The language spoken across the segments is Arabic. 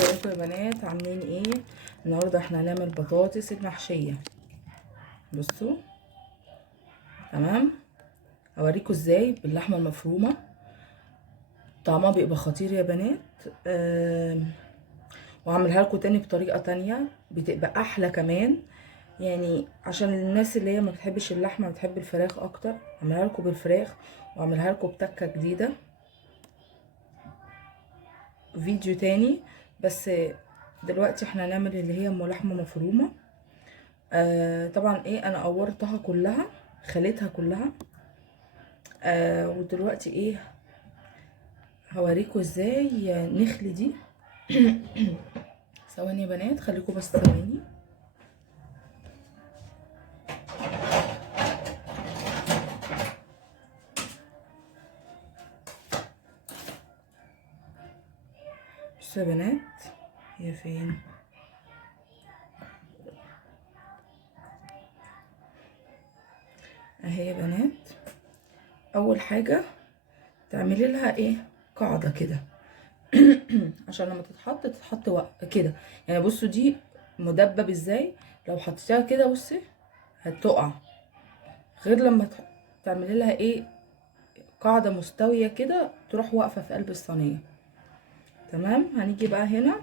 ازيكم يا بنات؟ عاملين ايه؟ النهارده احنا هنعمل بطاطس المحشيه. بصوا. تمام. اوريكم ازاي باللحمه المفرومه. طعمها بيبقى خطير يا بنات. وهعملها لكم تاني بطريقه تانية بتبقى احلى كمان، يعني عشان الناس اللي هي ما بتحبش اللحمه بتحب الفراخ اكتر. هعملها لكم بالفراخ واعملها لكم بتكه جديده فيديو تاني. بس دلوقتي احنا هنعمل اللي هي ام لحمه مفرومه. طبعا ايه، انا قورتها كلها، خليتها كلها. ودلوقتي ايه، هوريكم ازاي نخلي دي. ثواني يا بنات، خليكم بس ثواني. بصوا يا بنات، هي فين؟ اهي يا بنات. اول حاجه تعملي لها ايه، قاعده كده. عشان لما تتحط كده. يعني بصوا دي مدبب ازاي، لو حطيتيها كده بصي هتقع، غير لما تعملي لها ايه، قاعده مستويه كده تروح واقفه في قلب الصينيه. تمام. هنيجي بقى هنا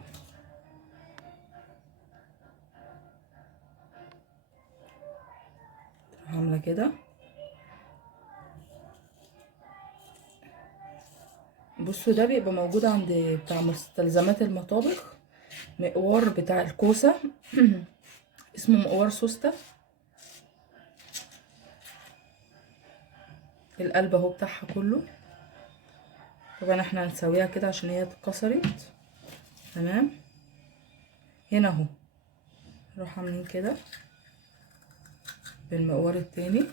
عامله كده. بصوا ده بيبقى موجود عند بتاع مستلزمات المطابخ، مقوار بتاع الكوسه. اسمه مقوار سوسته. القلب اهو بتاعها كله. طبعا احنا هنسويها كده عشان هي اتكسرت. تمام. هنا اهو نروح عاملين كده بالمقوار التاني.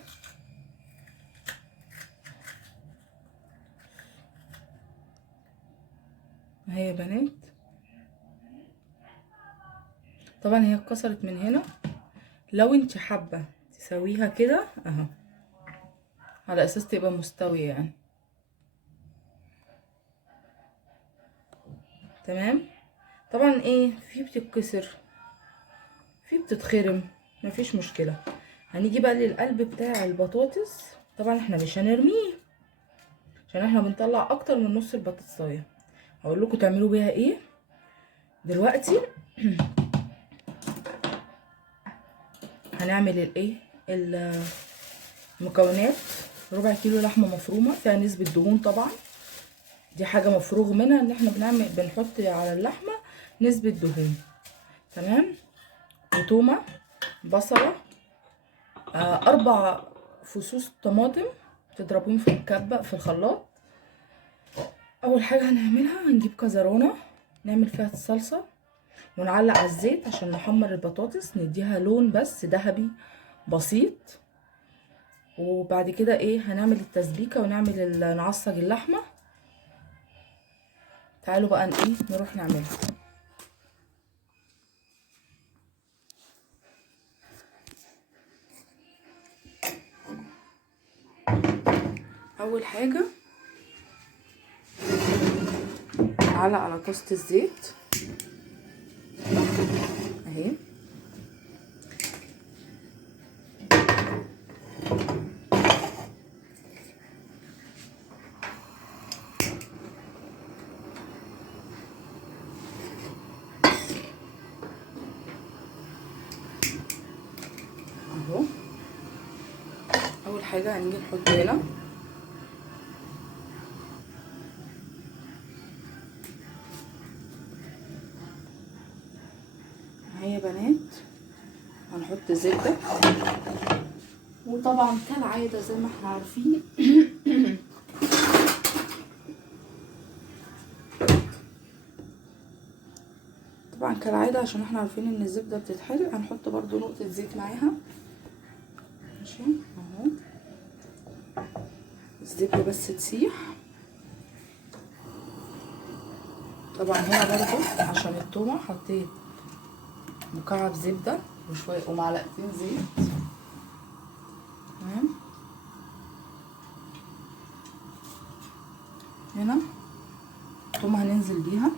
اهي يا بنات. طبعا هي اتكسرت من هنا، لو انت حابه تسويها كده اهو على اساس تبقى مستويه يعني. تمام. طبعا ايه، في بتتكسر في بتتخرم، مفيش مشكله. هنيجي بقى للقلب بتاع البطاطس. طبعا احنا مش هنرميه عشان احنا بنطلع اكتر من نص البطاطسايه. هقول لكم تعملوا بيها ايه دلوقتي. هنعمل الايه، المكونات. ربع كيلو لحمه مفرومه فيها نسبه دهون طبعا، دي حاجه مفروغ منها ان احنا بنحط على اللحمه نسبه دهون. تمام. وتومه، بصله، 4 فصوص طماطم تضربوهم في الكبه في الخلاط. اول حاجه هنعملها هنجيب كزرونه نعمل فيها الصلصه، ونعلق على الزيت عشان نحمر البطاطس نديها لون بس ذهبي بسيط. وبعد كده ايه، هنعمل التسبيكه ونعمل نعصج اللحمه. تعالوا بقى ايه نروح نعملها. اول حاجه نعلق على طاسه الزيت اهي. اهو اول حاجه هنيجي نحط هنا اهي يا بنات. هنحط زبده، وطبعا كالعاده زي ما احنا عارفين طبعا كالعاده عشان احنا عارفين ان الزبده بتتحرق هنحط برضو نقطه زيت معاها. ماشي اهو. الزبده بس تسيح. طبعا هنا برضو عشان التومه حطيت مكعب زبده وشويه ومعلقتين زيت. تمام. هنا التومه هننزل بيها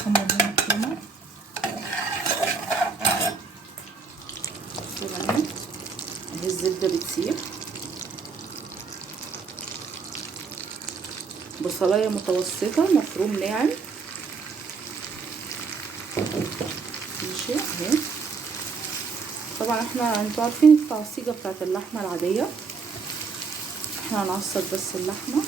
نحمر هنا التومه. بصوا يا بنات اهي الزبده بتسيح. بصلايه متوسطه مفروم ناعم ماشي اهي. طبعا انتوا عارفين التعصيجه بتاعت اللحمه العاديه، احنا هنعصج بس اللحمه.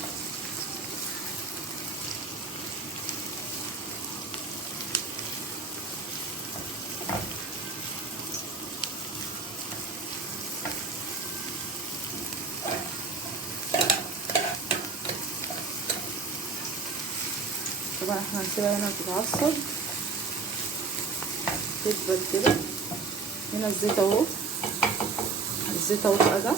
طبعا احنا هنسيبها هنا تتعصج تدبل كده. هنا الزيت اهو، الزيت اهو اتقدح.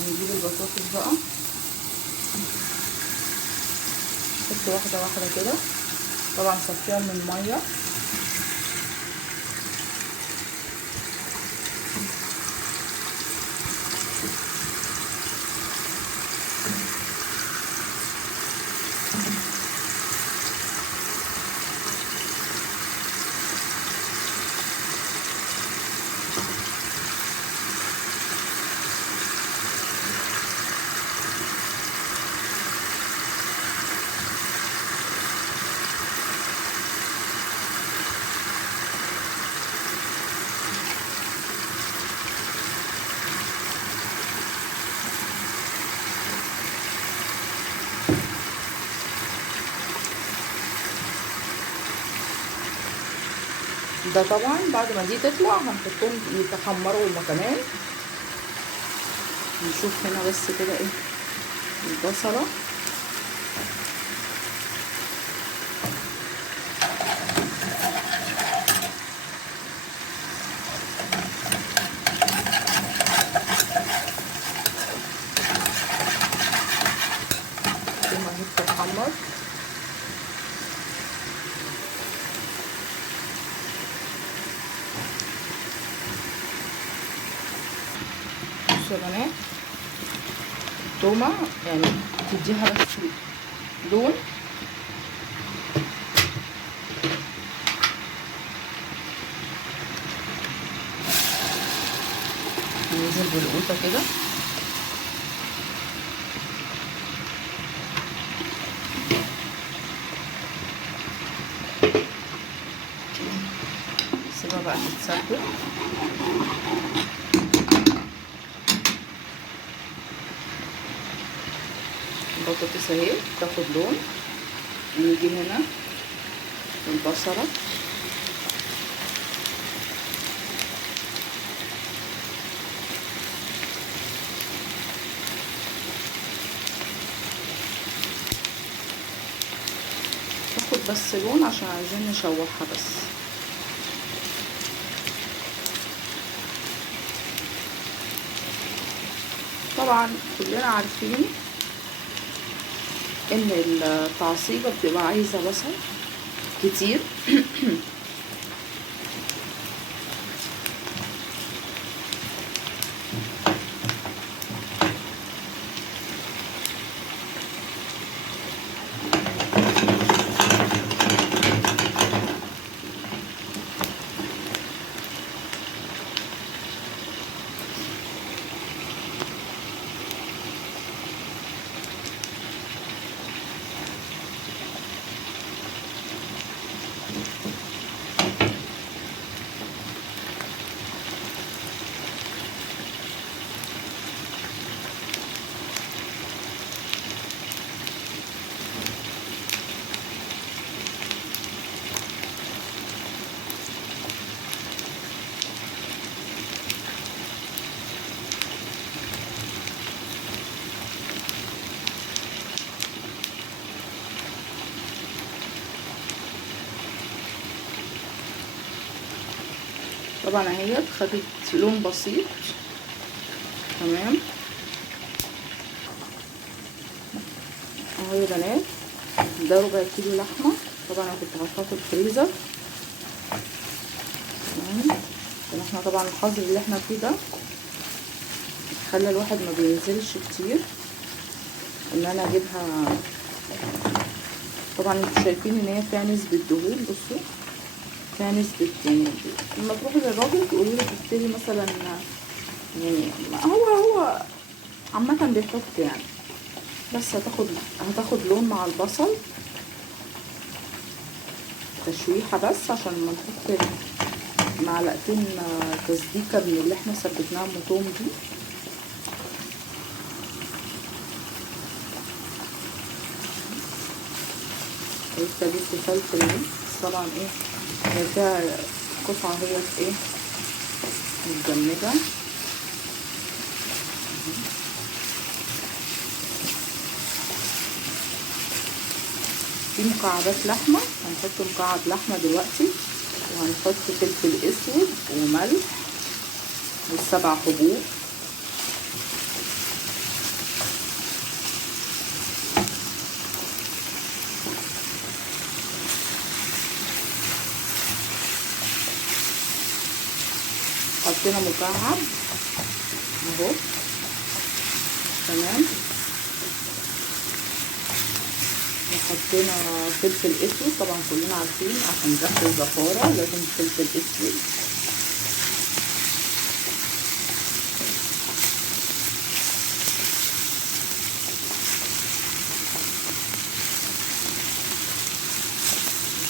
هنجيب البطاطس بقى، نحط واحده واحده كده. طبعا صفيها من الميه. ده طبعا بعد ما دي تطلع هنحطهم يتحمروا هما كمان. نشوف هنا بس كده ايه البصله. ثم اهي بتتحمر. بصوا يا بنات التومه يعني تديها بس لون. ننزل بالقوطه كده. سيبها بقى تتسبك. البطاطس اهي تاخد لون. نيجي هنا البصله. تاخد بس لون عشان عايزين نشوحها بس. طبعا كلنا عارفين ان التعصيبه بتبقى عايزه بصل كتير. طبعا اهي خدت لون بسيط تمام اهو يا بنات. ده ربع كيلو لحمه. طبعا انا كنت حاطاها في الفريزر تمام عشان احنا طبعا الحظر اللي احنا فيه ده خلى الواحد ما بينزلش كتير ان انا اجيبها. طبعا انتوا شايفين ان هي فيها نسبة دهون، بصوا فيها نسبة، يعني لما تروحي للراجل تقولي له تشتري مثلا، يعني هو عامة بيحط يعني، بس هتاخد لون مع البصل تشويحة بس، عشان ما نحط معلقتين تسبيكة من اللي احنا سبكناها ام توم دي. لسه جبت فلفل اهي، بس طبعا ايه هي فيها قطعة هي ايه متجمدة. في مكعبات لحمة، هنحط مكعب لحمة دلوقتي، وهنحط فلفل اسود وملح والسبع حبوب. حطينا مكعب اهو تمام، وحطينا فلفل اسود، طبعا كلنا عارفين عشان ريحة الزفارة لازم فلفل اسود.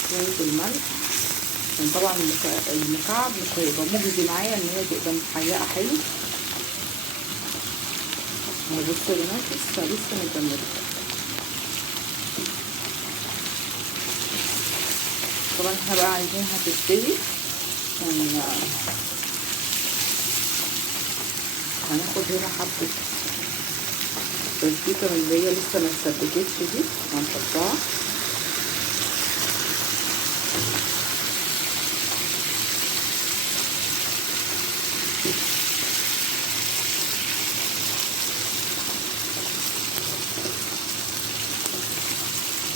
شوية الملح، عشان طبعا المكعب مش هيبقى مجزي معايا ان هي تبقى متحيقة حلو. بصوا يا بنات لسه مكملة. طبعا احنا بقى عايزينها تستوي، هناخد هنا حبة تسبيكة من اللي هي لسه ما اتسبكتش دي، هنحطها.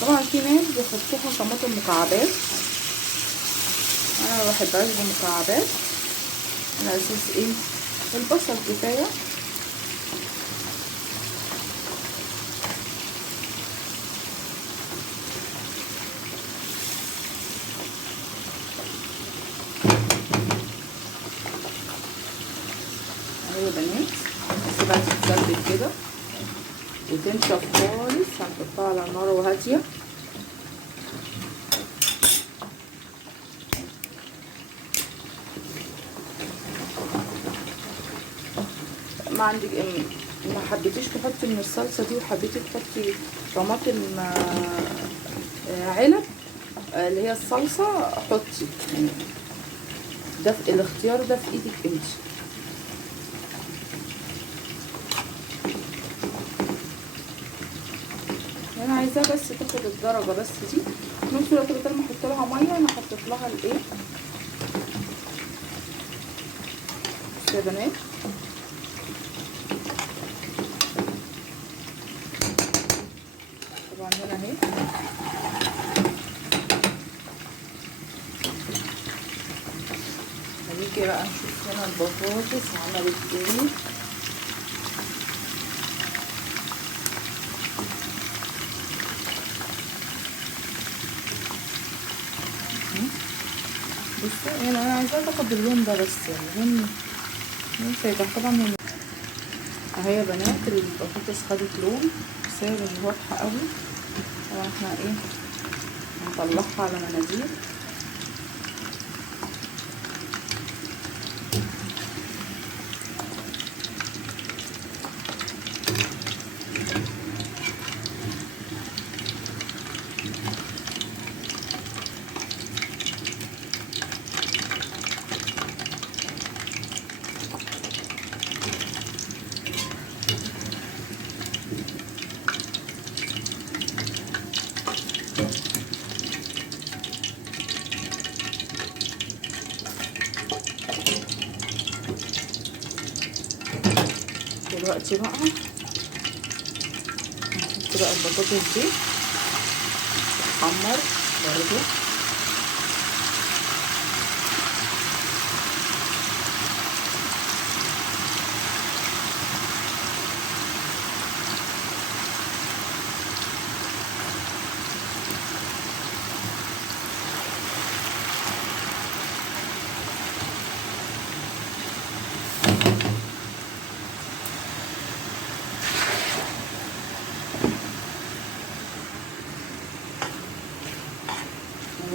طبعا في ناس بيحطوها طماطم مكعبات، انا ما بحبهاش بمكعبات، على اساس ايه البصل كفايه. اهي يا بنات هسيبها تتسبك كده وتنشف خالص، هنحطها على نار هاديه. ما عندك ما حبيتيش تحطي من الصلصه دي وحبيتي تحطي طماطم علب اللي هي الصلصه، حطي يعني، ده في الاختيار، ده في ايدك انت. انا عايزاها بس تاخد الدرجه بس دي، في نفس الوقت بدل ما احط لها ميه انا حطيت لها الايه يا بنات. طبعا هنا اهي هنيجي بقى نشوف هنا البطاطس عملت ايه. بصوا يعني انا عايزاها تاخد اللون ده بس، يعني لون مش هيبقى طبعا. اهي يا بنات البطاطس خدت لون بس هي مش واضحه قوي. طبعا احنا ايه هنطلعها على مناديل. دلوقتي بقى هنحط بقى البطاطس دي تتحمر برضو.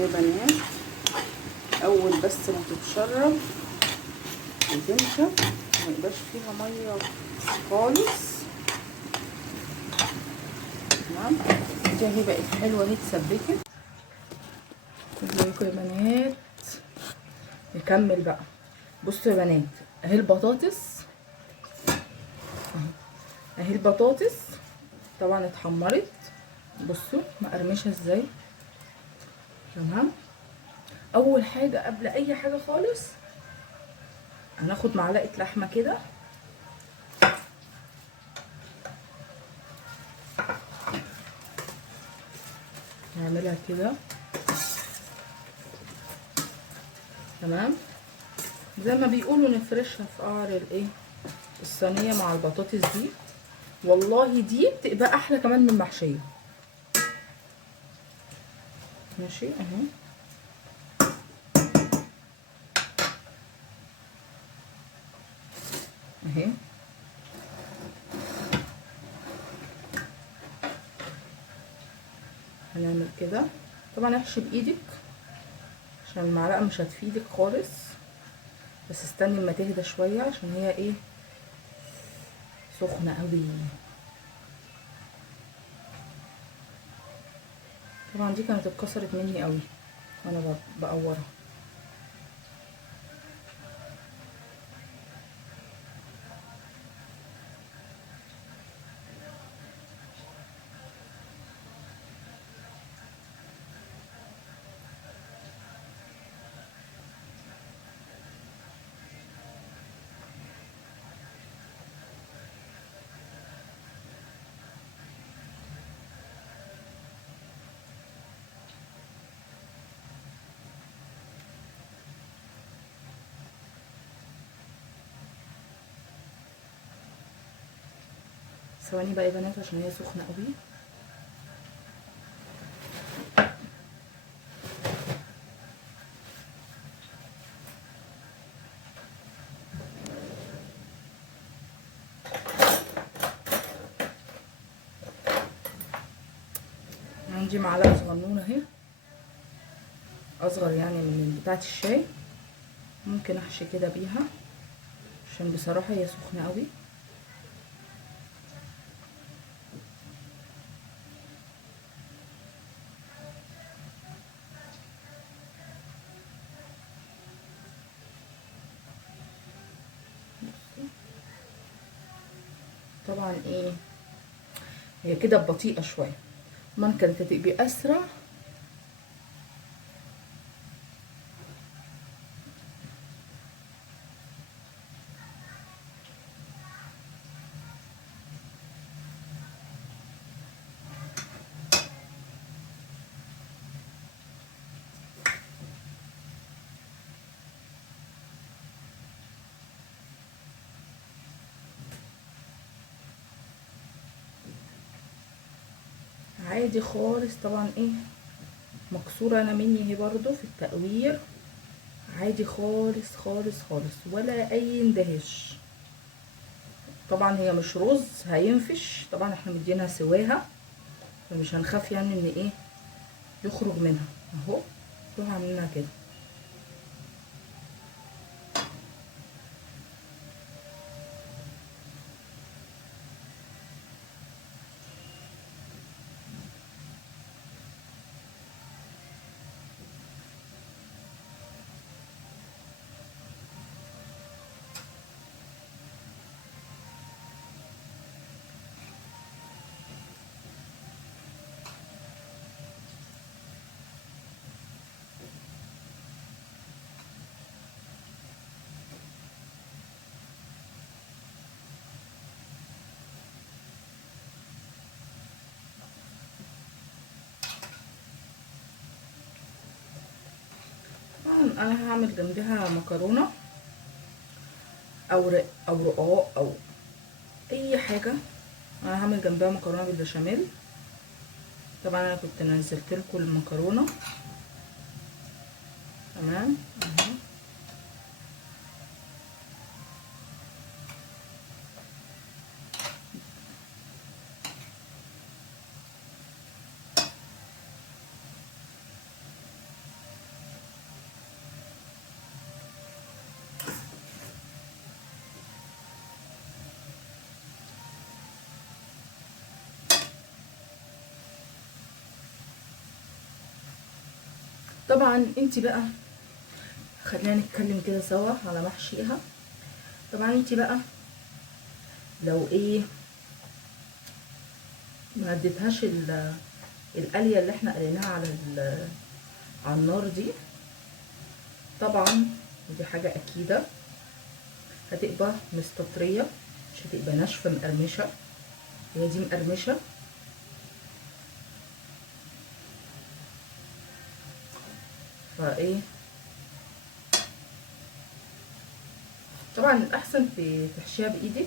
اهي بنات، اول بس ما تتشرب وتنشف ميبقاش فيها ميه خالص. تمام، دي اهي بقت حلوه اهي اتسبكت. ازيكم يا بنات؟ نكمل بقى. بصوا يا بنات، اهي البطاطس، اهي البطاطس طبعا اتحمرت، بصوا مقرمشه ازاي. تمام، اول حاجه قبل اي حاجه خالص هناخد معلقه لحمه كده، نعملها كده. تمام، زي ما بيقولوا نفرشها في قعر الايه الصينيه مع البطاطس دي. والله دي بتبقى احلى كمان من المحشيه. ماشي اهي، اهي هنعمل كده. طبعا احشي بايدك عشان المعلقه مش هتفيدك خالص، بس استني اما تهدى شويه عشان هي ايه سخنه قوي. طبعا دي كانت اتكسرت مني قوي وانا بقورها. ثواني بقى يا بنات عشان هي سخنه قوي. عندي معلقه صغنونه اهي، اصغر يعني من بتاعه الشاي، ممكن احشي كده بيها عشان بصراحه هي سخنه قوي. طبعا ايه هي كده بطيئه شويه، ما كانت تبقي اسرع. عادي خالص طبعا ايه، مكسوره انا مني اهي برضو في التقوير، عادي خالص خالص خالص ولا اي اندهاش. طبعا هي مش رز هينفش، طبعا احنا مدينها سواها فمش هنخاف يعني ان ايه يخرج منها. اهو نروح عاملينها كده. طبعا انا هعمل جنبها مكرونه او رقاق او اي حاجه. انا هعمل جنبها مكرونه بالبشاميل. طبعا انا كنت نزلت لكم المكرونه. تمام اهو. طبعا انت بقى خلينا نتكلم كده سوا على محشيها. طبعا انت بقى لو ايه ما اديتهاش القليه اللي احنا قليناها على النار دي، طبعا ودي حاجه اكيده هتبقى مستطريه، مش هتبقى ناشفه مقرمشه. هي دي مقرمشه. فايه طبعا الاحسن تحشيها بايدك،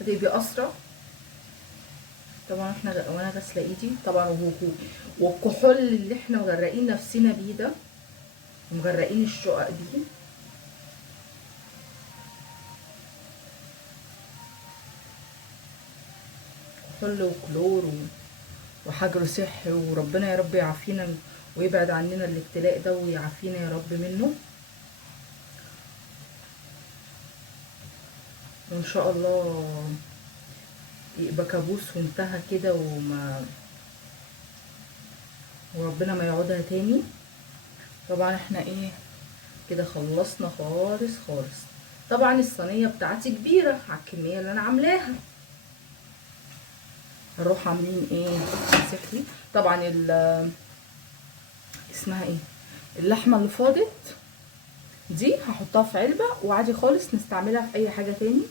هتبقى اسرع. طبعا احنا وانا غاسله ايدي طبعا، والكحول اللي احنا مغرقين نفسنا بيه ده ومغرقين الشقق بيه، كحول وكلور وحجر صحي، وربنا يا رب يعافينا ويبعد عننا الابتلاء ده ويعافينا يا رب منه، وان شاء الله يبقى كابوس وانتهى كده وربنا ما يعودها تاني. طبعا احنا ايه كده خلصنا خالص خالص. طبعا الصينيه بتاعتي كبيره على الكميه اللي انا عاملاها. هنروح عاملين ايه مسحلي. طبعا اسمها ايه اللحمه اللي فاضت دي هحطها في علبه، وعادي خالص نستعملها في اي حاجه تاني.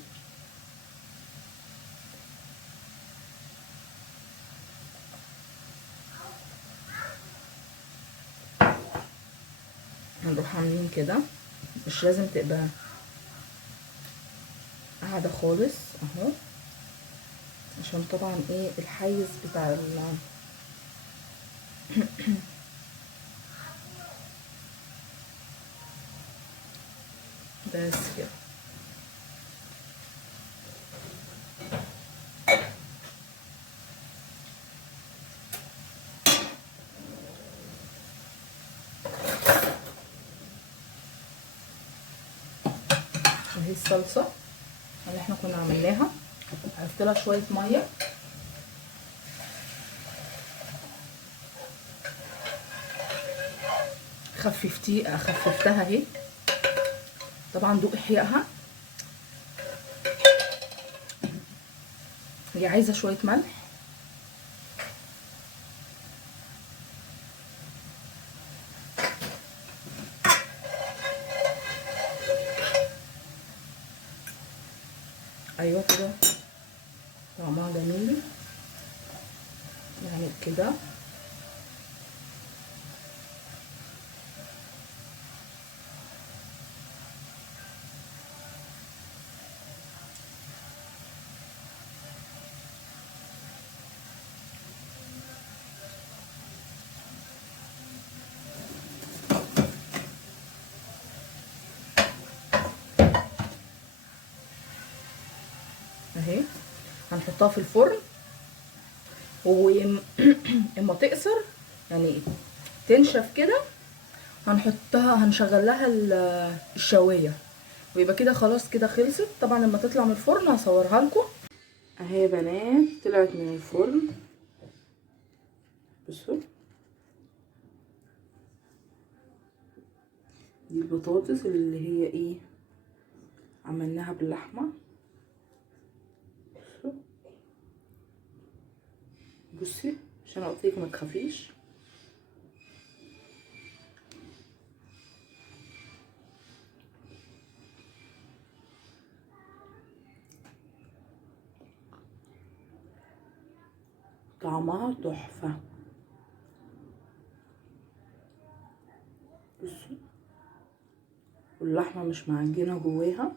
هنروح عاملين كده، مش لازم تبقى قاعده خالص اهو، عشان طبعا ايه الحيز بتاع بس كده. اهي الصلصه اللي احنا كنا عملناها، عرفت لها شويه ميه، خففتها اهي. طبعا دوق احيائها، هي عايزه شويه ملح. ايوه كده طعمها جميل. نعمل كده اهي. هنحطها في الفرن، واما تقصر يعني تنشف كده هنشغل لها الشوايه، ويبقى كده خلاص كده خلصت. طبعا لما تطلع من الفرن هصورها لكم. اهي يا بنات طلعت من الفرن، بصوا دي البطاطس اللي هي ايه عملناها باللحمه. بصي عشان قلت لك ما تخافيش. طعمها تحفه. بصوا واللحمه مش معجنه جواها.